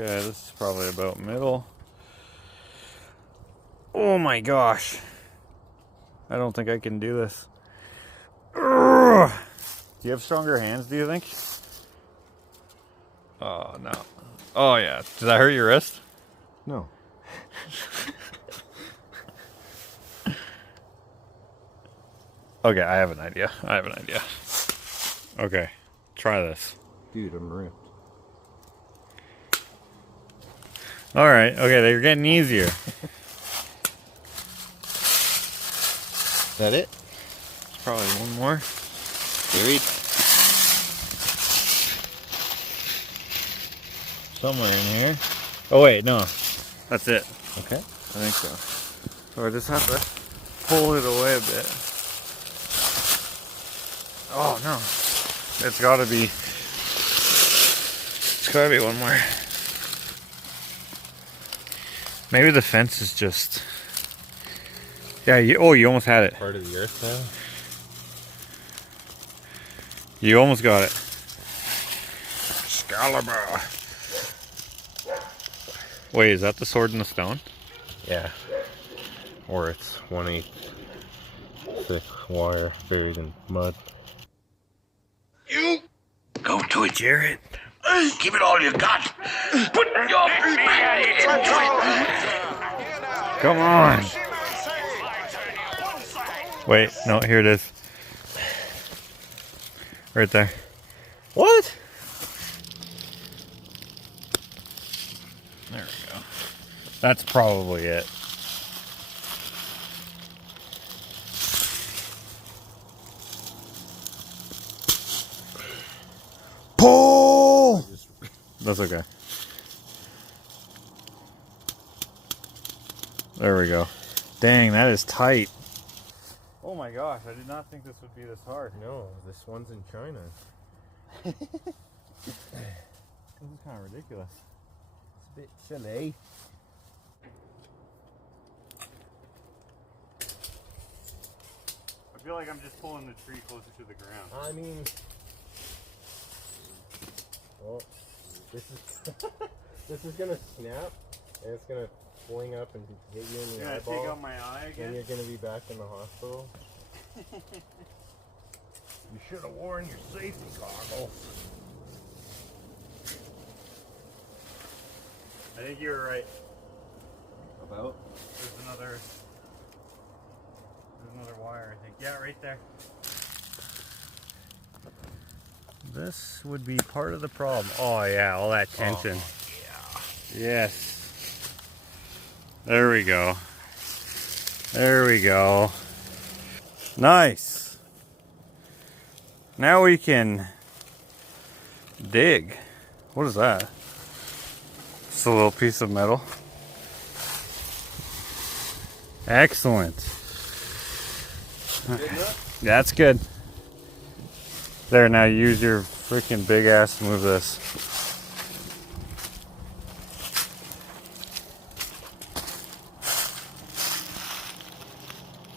Okay, this is probably about middle. Oh my gosh. I don't think I can do this. Urgh. Do you have stronger hands, do you think? Oh, no. Oh, yeah. Did that hurt your wrist? No. Okay, I have an idea. Okay, try this. Dude, I'm ripped. Alright, okay, they're getting easier. Is that it? Probably one more. Buried. Somewhere in here. Oh wait, no. That's it. Okay. I think so. So I just have to pull it away a bit. Oh no. It's gotta be one more. Maybe the fence is just... Yeah, you almost had it. Part of the earth now? You almost got it. Excalibur. Wait, is that the sword in the stone? Yeah. Or it's 1/8 thick wire buried in mud. You go to it, Jared. Give it all you got. Put your man into it. Come on. Wait, no, here it is. Right there. What? There we go. That's probably it. Pull! That's okay. There we go. Dang, that is tight. Oh my gosh, I did not think this would be this hard. No, this one's in China. This is kind of ridiculous. It's a bit silly. I feel like I'm just pulling the tree closer to the ground. I mean... Well, this is... this is gonna snap, and it's gonna fling up and hit you in the eyeball. You're gonna take out my eye again? And you're gonna be back in the hospital. You should have worn your safety goggles. I think you were right. About? There's another wire, I think. Yeah, right there. This would be part of the problem. Oh yeah, all that tension. Oh, yeah. Yes. There we go. There we go. Nice. Now we can dig. What is that? It's a little piece of metal. Excellent. Good enough? That's good. There, now use your freaking big ass to move this.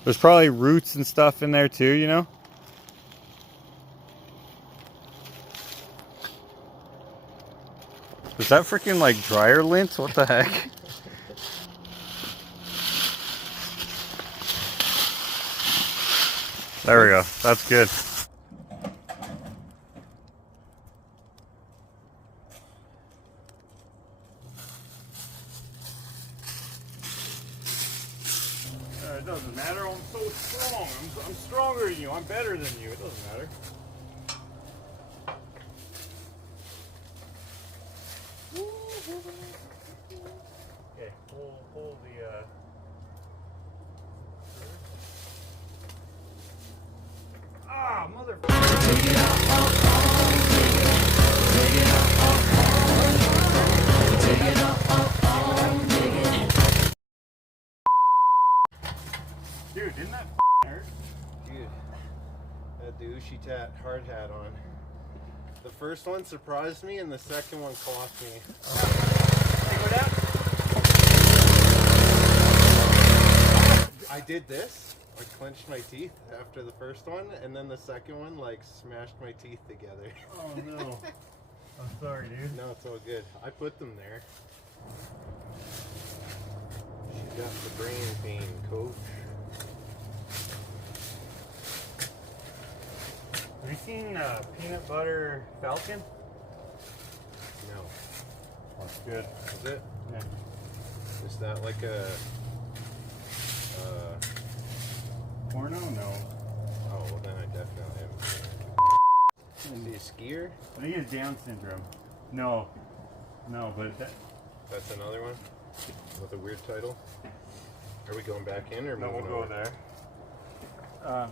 There's probably roots and stuff in there too, you know? Is that freaking like dryer lint? What the heck? There we go. That's good. It doesn't matter. I'm so strong. I'm stronger than you. I'm better than you. It doesn't matter. Okay, pull the ah, dude, didn't that hurt? Dude, I had the Ushi Tat hard hat on. The first one surprised me, and the second one clocked me. Hey, go down. I did this. I clenched my teeth after the first one, and then the second one like smashed my teeth together. Oh no. I'm sorry, dude. No, it's all good. I put them there. She got the brain pain, coach. Have you seen Peanut Butter Falcon? No. That's good. Is it? Yeah. Is that like a... Porno? No. Oh, well then I definitely am. Is he a skier? I think it's Down syndrome. No. No, but That's another one? With a weird title? Are we going back in or no, moving we'll go over? there.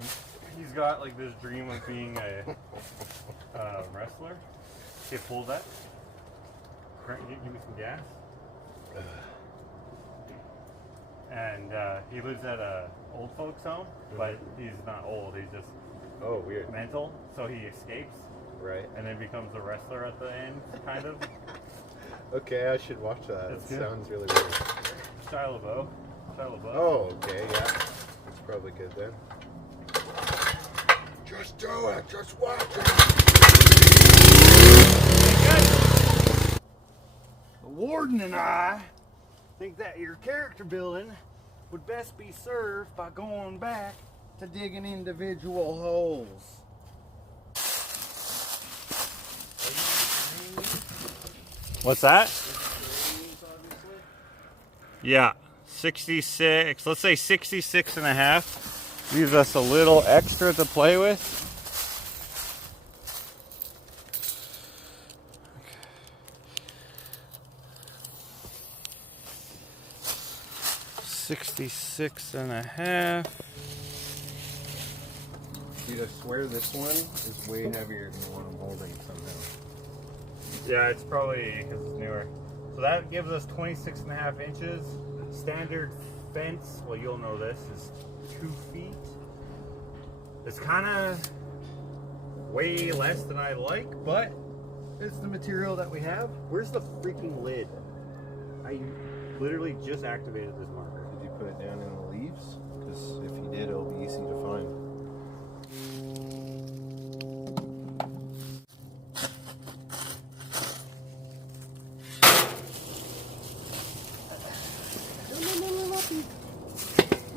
He's got like this dream of being a wrestler. Okay, pull that. Give me some gas. And he lives at a old folks home, but he's not old. He's just Weird. mental. So he escapes, Right. and then becomes a wrestler at the end, kind of. Okay, I should watch that. That's It good. sounds really weird. Shia LaBeouf. Oh, okay, yeah. That's probably good then. Just do it. Just watch it. The warden and I think that your character building would best be served by going back to digging individual holes. What's that? Yeah, 66, let's say 66 and a half. Leaves us a little extra to play with. 66 and a half. Dude, I swear this one is way heavier than the one I'm holding somehow. Yeah, it's probably because it's newer. So that gives us 26 and a half inches. Standard fence, well, you'll know this, is 2 feet. It's kind of way less than I like, but it's the material that we have. Where's the freaking lid? I literally just activated this marker. Did you put it down in the leaves? Because if you did, it'll be easy to find.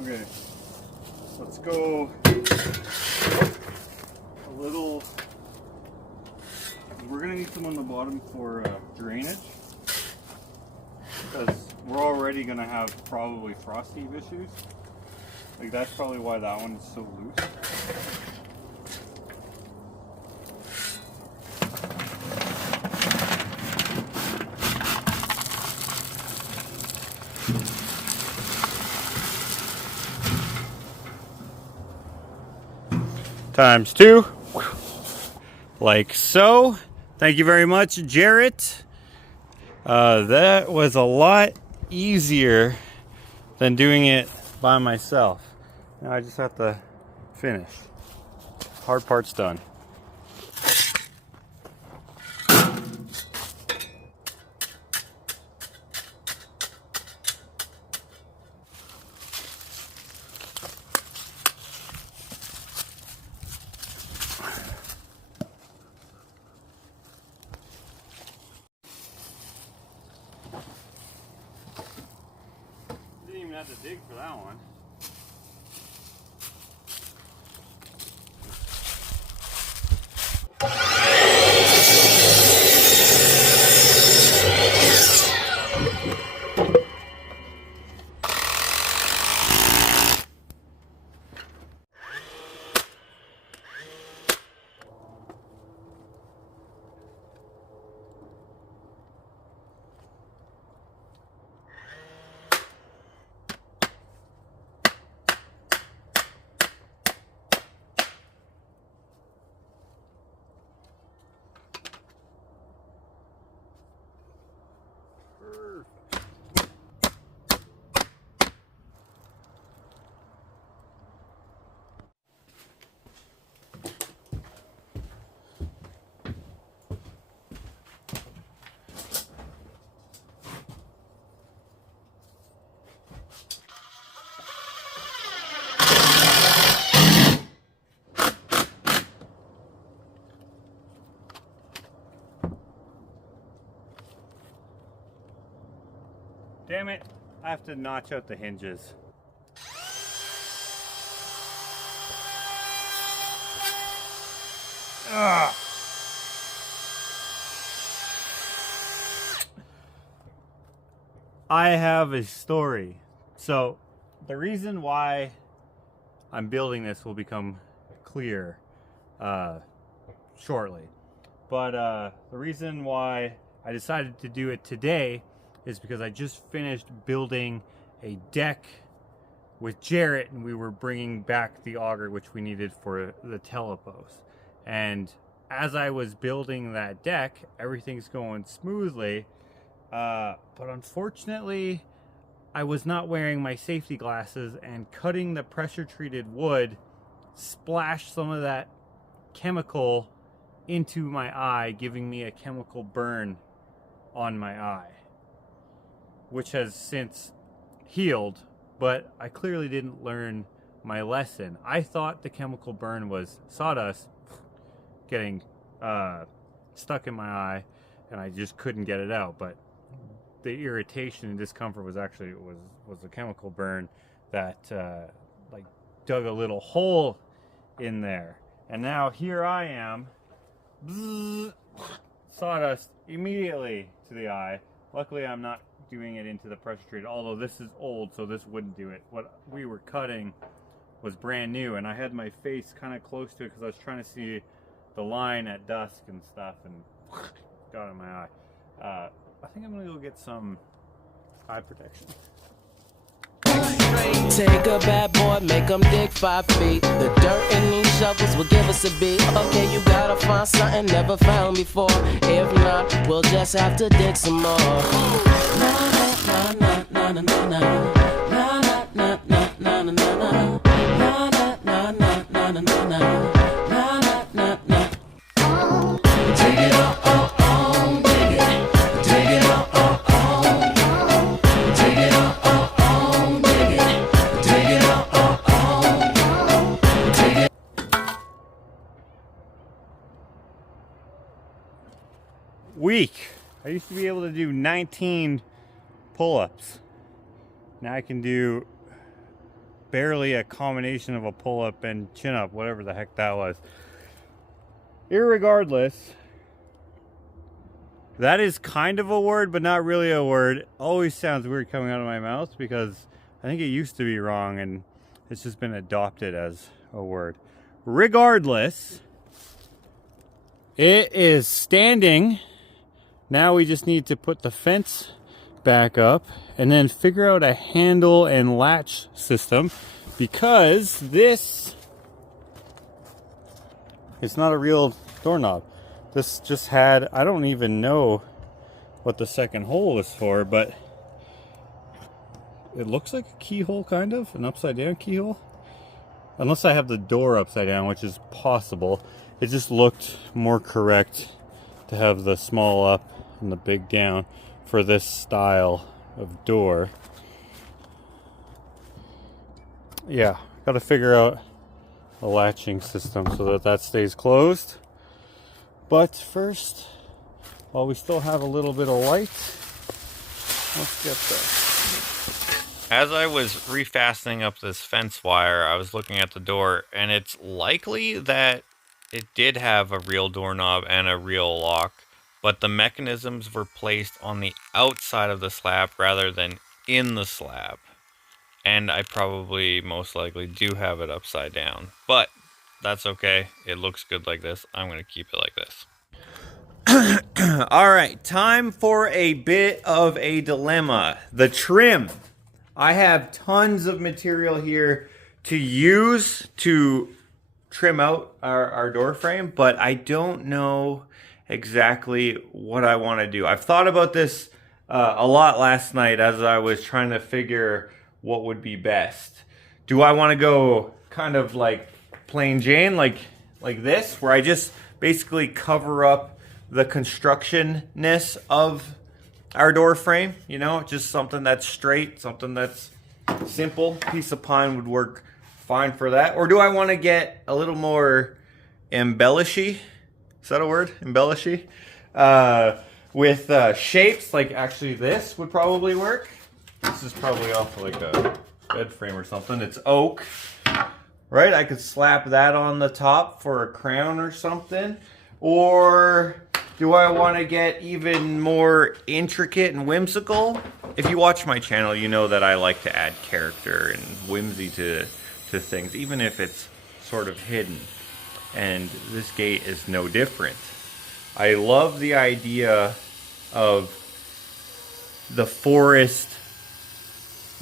Okay, let's go a little. We're gonna need some on the bottom for drainage, because we're already gonna have probably frosty issues. Like that's probably why that one is so loose. Times 2, like so. Thank you very much, Jarrett. That was a lot easier than doing it by myself. Now I just have to finish. Hard part's done. Didn't even have to dig for that one. Perfect. Damn it, I have to notch out the hinges. Ugh. I have a story. So the reason why I'm building this will become clear shortly. But the reason why I decided to do it today is because I just finished building a deck with Jarrett, and we were bringing back the auger which we needed for the telepost. And as I was building that deck, everything's going smoothly, but unfortunately I was not wearing my safety glasses, and cutting the pressure treated wood splashed some of that chemical into my eye, giving me a chemical burn on my eye, which has since healed, but I clearly didn't learn my lesson. I thought the chemical burn was sawdust getting stuck in my eye and I just couldn't get it out, but the irritation and discomfort was actually was a chemical burn that like dug a little hole in there. And now here I am, bzzz, sawdust immediately to the eye. Luckily I'm not doing it into the pressure treated, although this is old, so this wouldn't do it. What we were cutting was brand new, and I had my face kind of close to it because I was trying to see the line at dusk and stuff, and got in my eye. I think I'm gonna go get some eye protection. Take a bad boy, make him dig 5 feet. The dirt in these shovels will give us a beat. Okay, you gotta find something never found before. If not, we'll just have to dig some more. Na na na na na na na na na na na na na na na na na na. Dig it up, oh oh, dig it, dig it up, oh oh, dig it up, oh oh, dig it, dig it up, oh oh, dig it. Weak. I used to be able to do 19 pull-ups. Now I can do barely a combination of a pull-up and chin-up, whatever the heck that was. Irregardless, that is kind of a word, but not really a word. It always sounds weird coming out of my mouth because I think it used to be wrong and it's just been adopted as a word. Regardless, it is standing. Now we just need to put the fence back up and then figure out a handle and latch system, because this is not a real doorknob. This just had, I don't even know what the second hole is for, but it looks like a keyhole, kind of an upside down keyhole, unless I have the door upside down, which is possible. It just looked more correct to have the small up and the big down for this style of door. Yeah, got to figure out a latching system so that that stays closed. But first, while we still have a little bit of light, let's get this. As I was refastening up this fence wire, I was looking at the door, and it's likely that it did have a real doorknob and a real lock, but the mechanisms were placed on the outside of the slab rather than in the slab. And I probably most likely do have it upside down, but that's okay. It looks good like this. I'm going to keep it like this. All right, time for a bit of a dilemma. The trim. I have tons of material here to use to trim out our door frame, but I don't know exactly what I want to do. I've thought about this a lot last night as I was trying to figure what would be best. Do I want to go kind of like plain Jane, like this, where I just basically cover up the construction-ness of our door frame, you know, just something that's straight, something that's simple. Piece of pine would work fine for that. Or do I want to get a little more embellishy? Is that a word? Embellishy? With shapes, like actually this would probably work. This is probably off like a bed frame or something. It's oak, right? I could slap that on the top for a crown or something. Or do I want to get even more intricate and whimsical? If you watch my channel, you know that I like to add character and whimsy to things, even if it's sort of hidden. And this gate is no different. I love the idea of the forest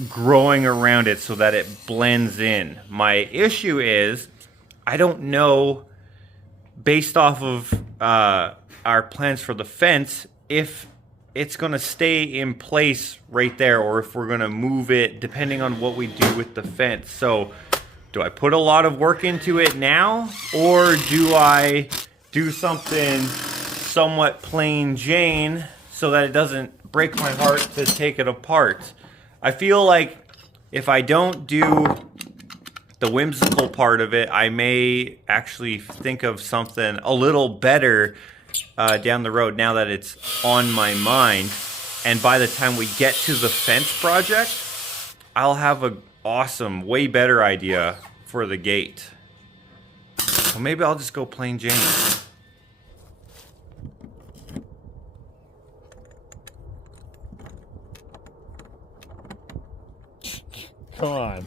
growing around it so that it blends in. My issue is I don't know, based off of our plans for the fence, if it's going to stay in place right there or if we're going to move it depending on what we do with the fence. So do I put a lot of work into it now, or do I do something somewhat plain Jane so that it doesn't break my heart to take it apart? I feel like if I don't do the whimsical part of it, I may actually think of something a little better down the road now that it's on my mind. And by the time we get to the fence project, I'll have an awesome, way better idea for the gate. Well, maybe I'll just go plain Jane. Come on.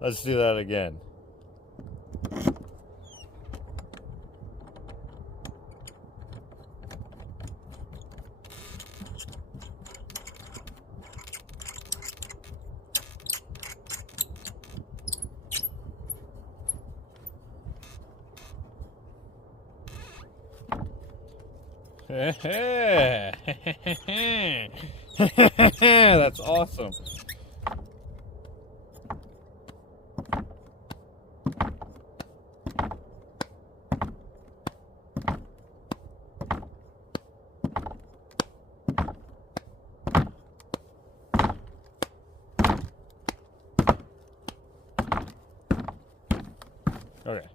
Let's do that again. That's awesome. Okay.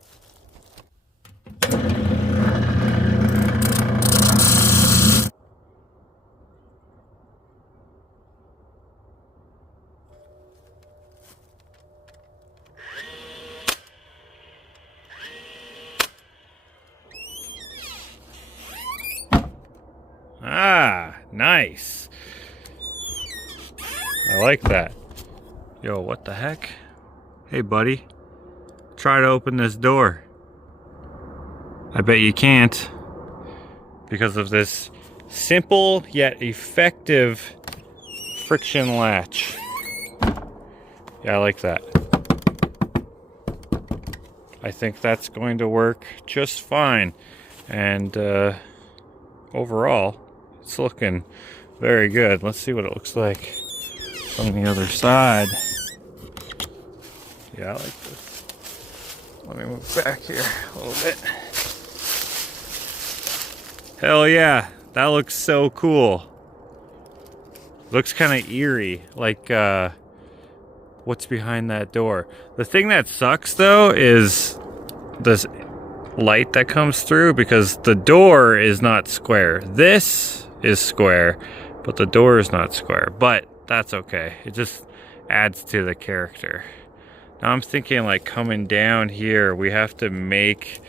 Ah, nice. I like that. Yo, what the heck? Hey, buddy. Try to open this door. I bet you can't, because of this simple yet effective friction latch. Yeah, I like that. I think that's going to work just fine. And overall, it's looking very good. Let's see what it looks like from the other side. Yeah, I like this. Let me move back here a little bit. Hell yeah, that looks so cool. Looks kind of eerie, like what's behind that door. The thing that sucks though is this light that comes through, because the door is not square. This is square, but the door is not square. But that's okay. It just adds to the character. Now I'm thinking, like, coming down here, we have to make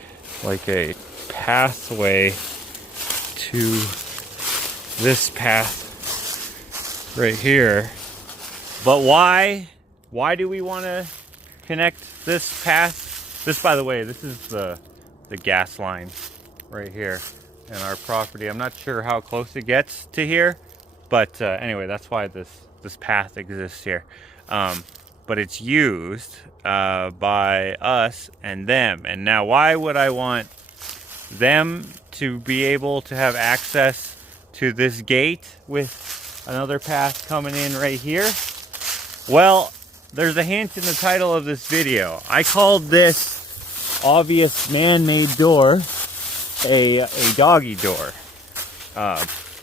like a pathway to this path right here. But why? Why do we want to connect this path? This, by the way, this is the gas line right here in our property. I'm not sure how close it gets to here, but anyway, that's why this path exists here. But it's used by us and them. And now, why would I want them to be able to have access to this gate with another path coming in right here? Well, there's a hint in the title of this video. I called this obvious man-made door a doggy door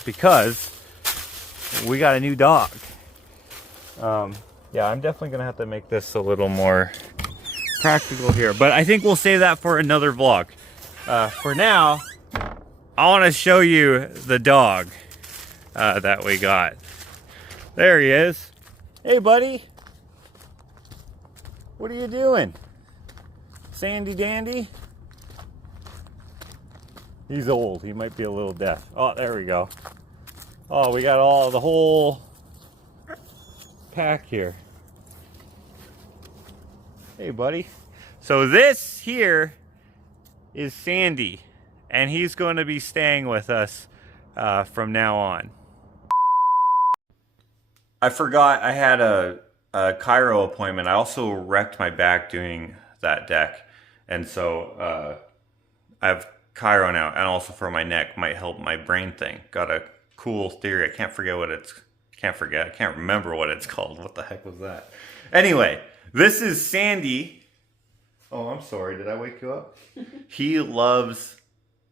because we got a new dog. Yeah, I'm definitely gonna have to make this a little more practical here, but I think we'll save that for another vlog. For now, I want to show you the dog that we got. There he is. Hey, buddy. What are you doing? Sandy dandy? He's old. He might be a little deaf. Oh, there we go. Oh, we got the whole pack here. Hey, buddy. So this here is Sandy, and he's going to be staying with us from now on. I forgot I had a chiro appointment. I also wrecked my back doing that deck, and so I have chiro now, and also for my neck might help my brain thing. Got a cool theory. I can't remember what it's called. What the heck was that? Anyway, this is Sandy. Oh, I'm sorry. Did I wake you up? He loves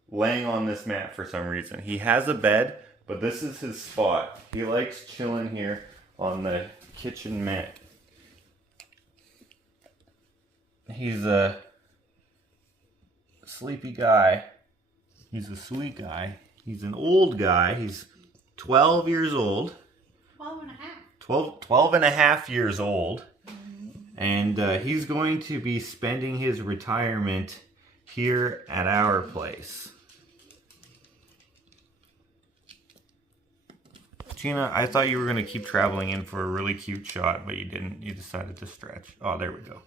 laying on this mat for some reason. He has a bed, but this is his spot. He likes chilling here on the kitchen mat. He's a sleepy guy. He's a sweet guy. He's an old guy. He's 12 years old. 12 and a half. 12 and a half years old. And he's going to be spending his retirement here at our place. Gina, I thought you were going to keep traveling in for a really cute shot, but you didn't. You decided to stretch. Oh, there we go.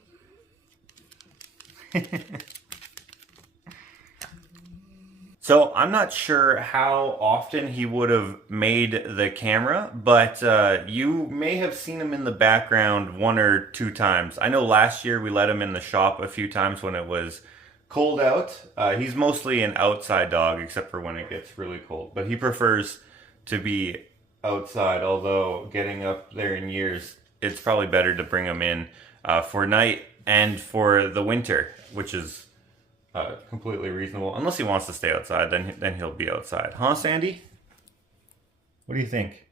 So I'm not sure how often he would have made the camera, but you may have seen him in the background 1 or 2 times. I know last year we let him in the shop a few times when it was cold out. He's mostly an outside dog, except for when it gets really cold. But he prefers to be outside, although getting up there in years, it's probably better to bring him in for night and for the winter, which is completely reasonable. Unless he wants to stay outside, then he'll be outside. Huh, Sandy? What do you think?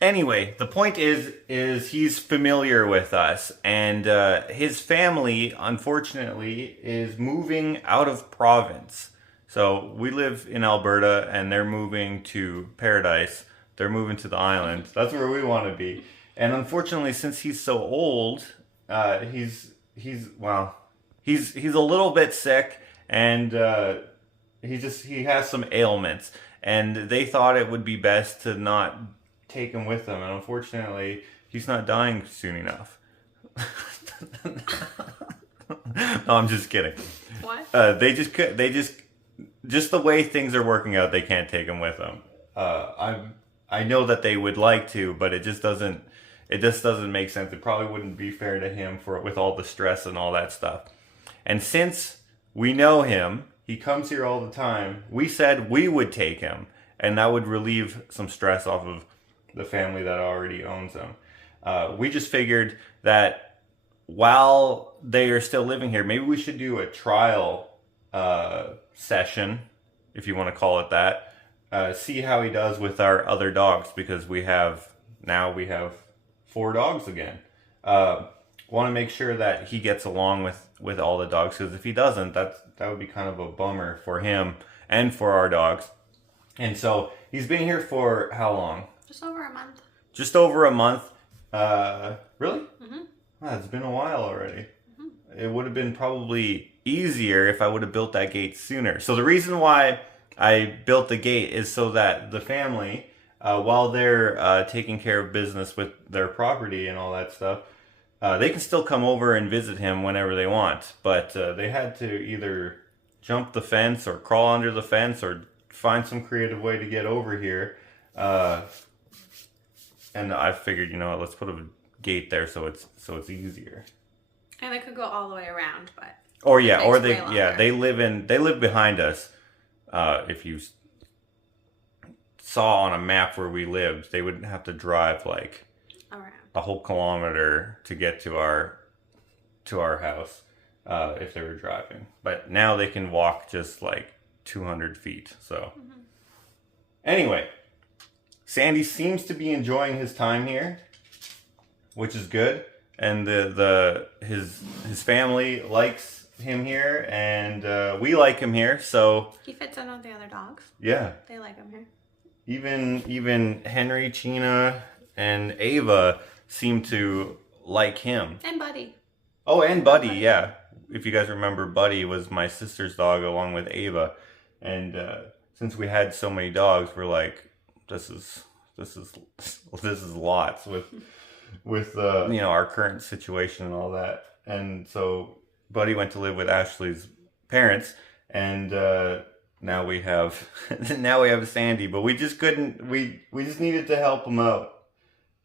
Anyway, the point is he's familiar with us, and his family, unfortunately, is moving out of province. So we live in Alberta, and they're moving to Paradise. They're moving to the island. That's where we want to be. And unfortunately, since he's so old, he's a little bit sick, and he has some ailments, and they thought it would be best to not take him with them, and unfortunately, he's not dying soon enough. No, I'm just kidding. What? They just the way things are working out, they can't take him with them. I know that they would like to, but it just doesn't make sense. It probably wouldn't be fair to him with all the stress and all that stuff. And since we know him, he comes here all the time, we said we would take him, and that would relieve some stress off of the family that already owns him. We just figured that while they are still living here, maybe we should do a trial session, if you want to call it that. See how he does with our other dogs, because we have 4 dogs again. Want to make sure that he gets along with all the dogs, because if he doesn't, that would be kind of a bummer for him and for our dogs. And so he's been here for how long? Just over a month. Just over a month. Really? Mm-hmm. Wow, it's been a while already. Mm-hmm. It would have been probably easier if I would have built that gate sooner. So the reason why I built the gate is so that the family, while they're taking care of business with their property and all that stuff, they can still come over and visit him whenever they want. But they had to either jump the fence or crawl under the fence or find some creative way to get over here. And I figured, let's put a gate there so it's easier. And they could go all the way around, but they live behind us. If you saw on a map where we lived, they would have to drive like around a whole kilometer to get to our house if they were driving. But now they can walk just like 200 feet. So anyway, Sandy seems to be enjoying his time here, which is good, and his family likes him here, and we like him here. So He fits in with the other dogs. yeah, They like him here. even Henry, China, and Ava seem to like him. And Buddy. Oh, and Buddy, yeah. If you guys remember, Buddy was my sister's dog along with Ava, and since we had so many dogs, we're like, this is lots with our current situation and all that. And so Buddy went to live with Ashley's parents, and now we have Sandy, but we just couldn't. We just needed to help him out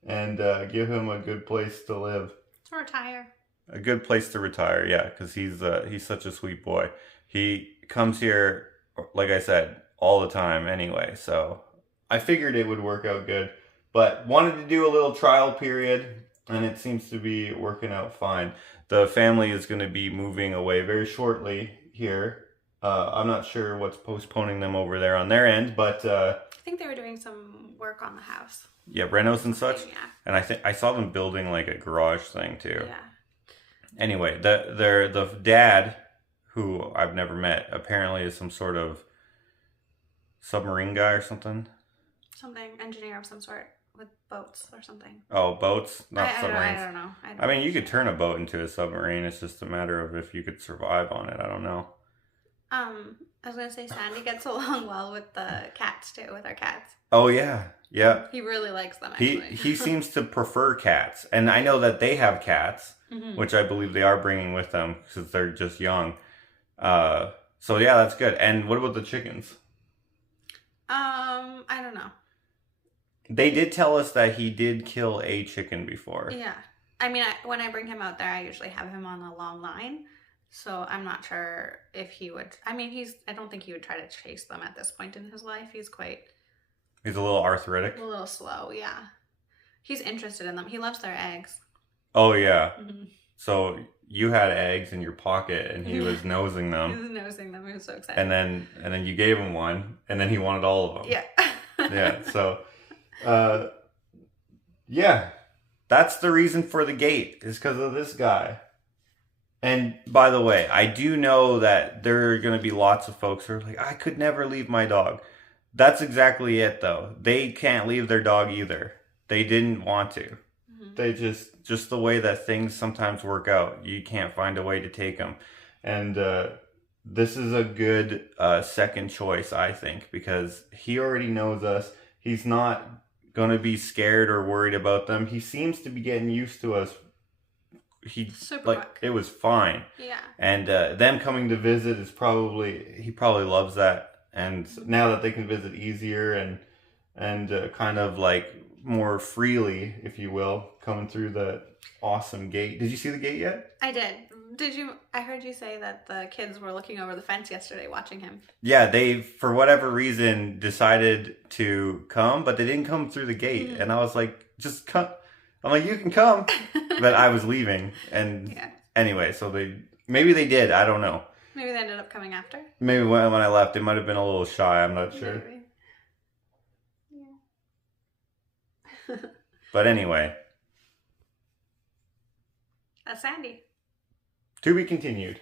and give him a good place to live. To retire. A good place to retire, yeah, because he's such a sweet boy. He comes here, like I said, all the time anyway, so I figured it would work out good. But wanted to do a little trial period, and it seems to be working out fine. The family is going to be moving away very shortly here. I'm not sure what's postponing them over there on their end, but I think they were doing some work on the house. yeah, renos and such. Yeah. And I think I saw them building like a garage thing too. Yeah. Anyway, the dad, who I've never met, apparently is some sort of submarine guy or something. Something, engineer of some sort with boats or something. Oh, boats, not submarines. I don't know. I mean, you could turn a boat into a submarine. It's just a matter of if you could survive on it. I don't know. I was gonna say Sandy gets along well with the cats too, with our cats. Oh yeah, yeah. He really likes them. Actually, He seems to prefer cats, and I know that they have cats, which I believe they are bringing with them because they're just young. So yeah, that's good. And what about the chickens? I don't know. They did tell us that he did kill a chicken before. Yeah, I mean, when I bring him out there, I usually have him on a long line. So I'm not sure if he would. I mean, I don't think he would try to chase them at this point in his life. He's a little arthritic. a little slow. Yeah, he's interested in them. He loves their eggs. Oh yeah. Mm-hmm. So you had eggs in your pocket, and he was nosing them. He was nosing them. He was so excited. And then you gave him one, and then he wanted all of them. Yeah. Yeah. So, yeah, that's the reason for the gate, is because of this guy. And by the way, I do know that there are going to be lots of folks who are like, I could never leave my dog. That's exactly it, though. They can't leave their dog either. They didn't want to. Mm-hmm. They just the way that things sometimes work out. You can't find a way to take them. And this is a good second choice, I think, because he already knows us. He's not going to be scared or worried about them. He seems to be getting used to us. It was fine. Yeah. And them coming to visit he probably loves that. And now that they can visit easier and kind of like more freely, if you will, coming through the awesome gate. Did you see the gate yet? I did. I heard you say that the kids were looking over the fence yesterday watching him. Yeah, they, for whatever reason, decided to come, but they didn't come through the gate. And I was like, just come. I'm like, you can come. But I was leaving. And yeah. Anyway, so maybe they did. I don't know. Maybe they ended up coming after. Maybe when I left, it might have been a little shy. I'm not sure. Maybe. Yeah. But anyway. That's Sandy. To be continued.